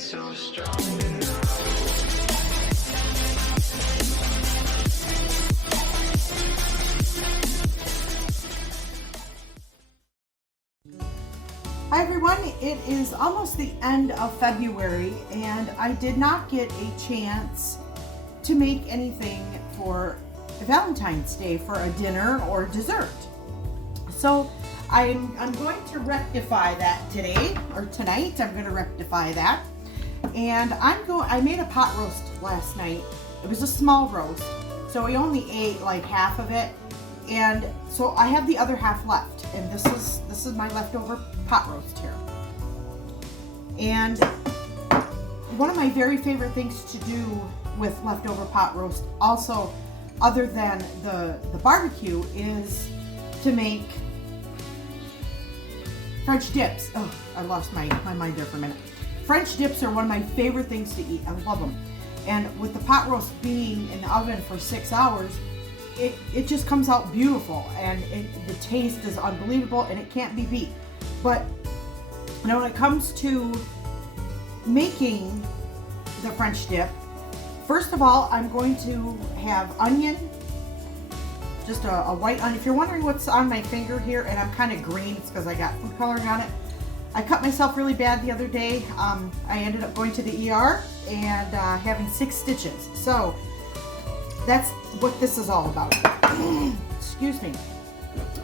so strong enough. Hi everyone, it is almost the end of February and I did not get a chance to make anything for Valentine's Day for a dinner or dessert. So I'm going to rectify that today, or tonight. I'm going to rectify that. And I made a pot roast last night. It was a small roast, so we only ate like half of it. And so I have the other half left, and this is my leftover pot roast here. And one of my very favorite things to do with leftover pot roast, also other than the barbecue, is to make French dips. Oh, I lost my mind there for a minute. French dips are one of my favorite things to eat. I love them. And with the pot roast being in the oven for 6 hours, it just comes out beautiful, and the taste is unbelievable, and it can't be beat. But you know, when it comes to making the French dip, first of all, I'm going to have onion, just a white onion. If you're wondering what's on my finger here, and I'm kind of green, it's because I got food coloring on it. I cut myself really bad the other day. I ended up going to the ER and having 6 stitches. So that's what this is all about. Excuse me.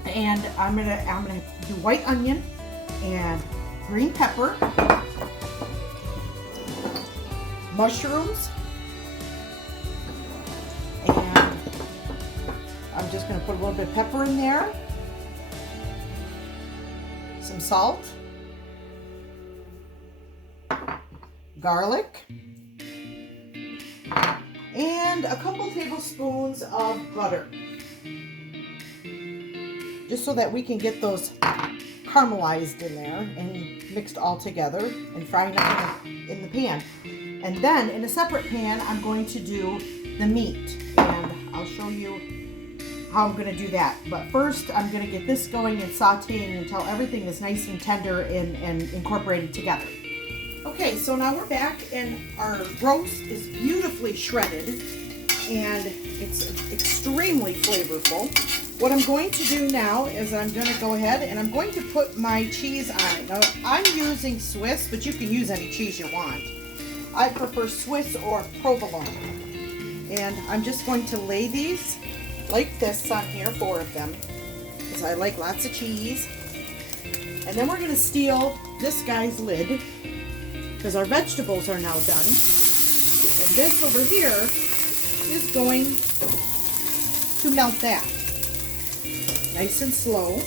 And I'm gonna do white onion and green pepper, mushrooms, and I'm just gonna put a little bit of pepper in there, some salt, garlic, and a couple tablespoons of butter, just so that we can get those caramelized in there and mixed all together and frying up in the pan. And then in a separate pan, I'm going to do the meat, and I'll show you how I'm going to do that. But first, I'm going to get this going and sauteing until everything is nice and tender and incorporated together. Okay, so now we're back, and our roast is beautifully shredded, and it's extremely flavorful. What I'm going to do now is I'm going to go ahead and I'm going to put my cheese on it. Now, I'm using Swiss, but you can use any cheese you want. I prefer Swiss or provolone. And I'm just going to lay these like this on here, 4 of them, because I like lots of cheese. And then we're going to steal this guy's lid, because our vegetables are now done. And this over here is going to melt that. Nice and slow.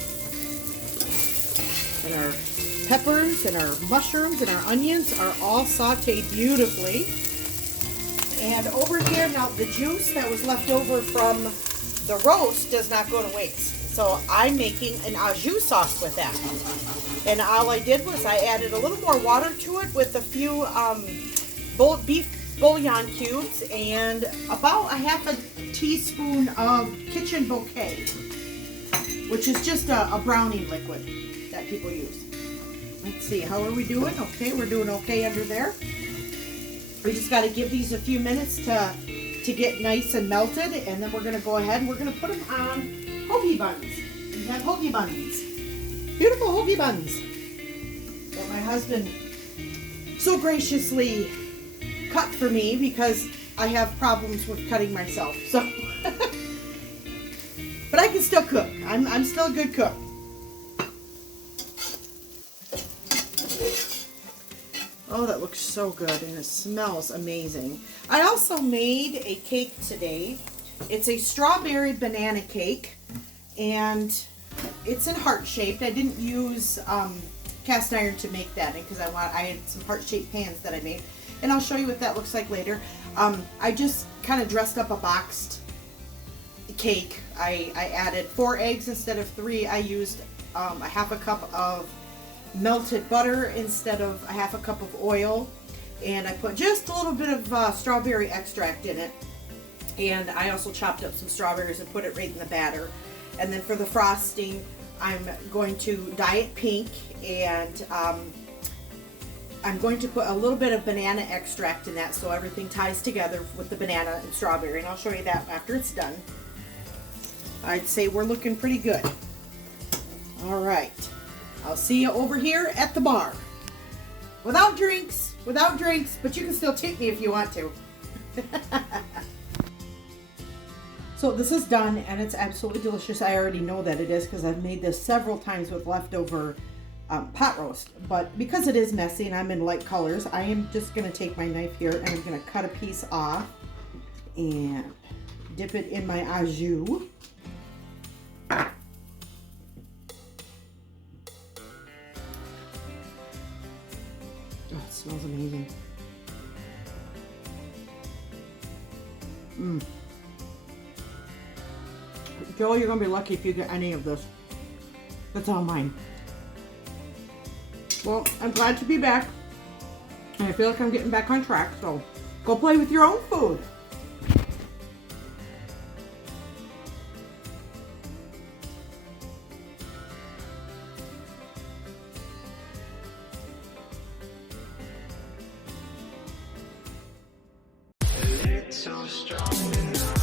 And our peppers and our mushrooms and our onions are all sauteed beautifully. And over here now, the juice that was left over from the roast does not go to waste. So I'm making an au jus sauce with that. And all I did was I added a little more water to it with a few beef bouillon cubes and about a half a teaspoon of kitchen bouquet, which is just a browning liquid that people use. Let's see, how are we doing? Okay, we're doing okay under there. We just got to give these a few minutes to get nice and melted, and then we're going to go ahead and we're going to put them on hoagie buns. We have hoagie buns. Beautiful hoagie buns that my husband so graciously cut for me because I have problems with cutting myself. So, but I can still cook. I'm still a good cook. Oh, that looks so good, and it smells amazing. I also made a cake today. It's a strawberry banana cake, and it's in heart-shaped. I didn't use cast iron to make that because I had some heart-shaped pans that I made, and I'll show you what that looks like later. I just kind of dressed up a boxed cake. I added 4 eggs instead of 3. I used a half a cup of melted butter instead of a half a cup of oil, and I put just a little bit of strawberry extract in it, and I also chopped up some strawberries and put it right in the batter. And then for the frosting, I'm going to dye it pink and I'm going to put a little bit of banana extract in that so everything ties together with the banana and strawberry, and I'll show you that after it's done. I'd say we're looking pretty good. All right, I'll see you over here at the bar. Without drinks, but you can still tip me if you want to. So this is done and it's absolutely delicious. I already know that it is because I've made this several times with leftover pot roast. But because it is messy and I'm in light colors, I am just going to take my knife here and I'm going to cut a piece off and dip it in my au jus. Oh, it smells amazing. Joe, you're gonna be lucky if you get any of this. That's all mine. Well, I'm glad to be back. And I feel like I'm getting back on track, so go play with your own food. It's so strong enough.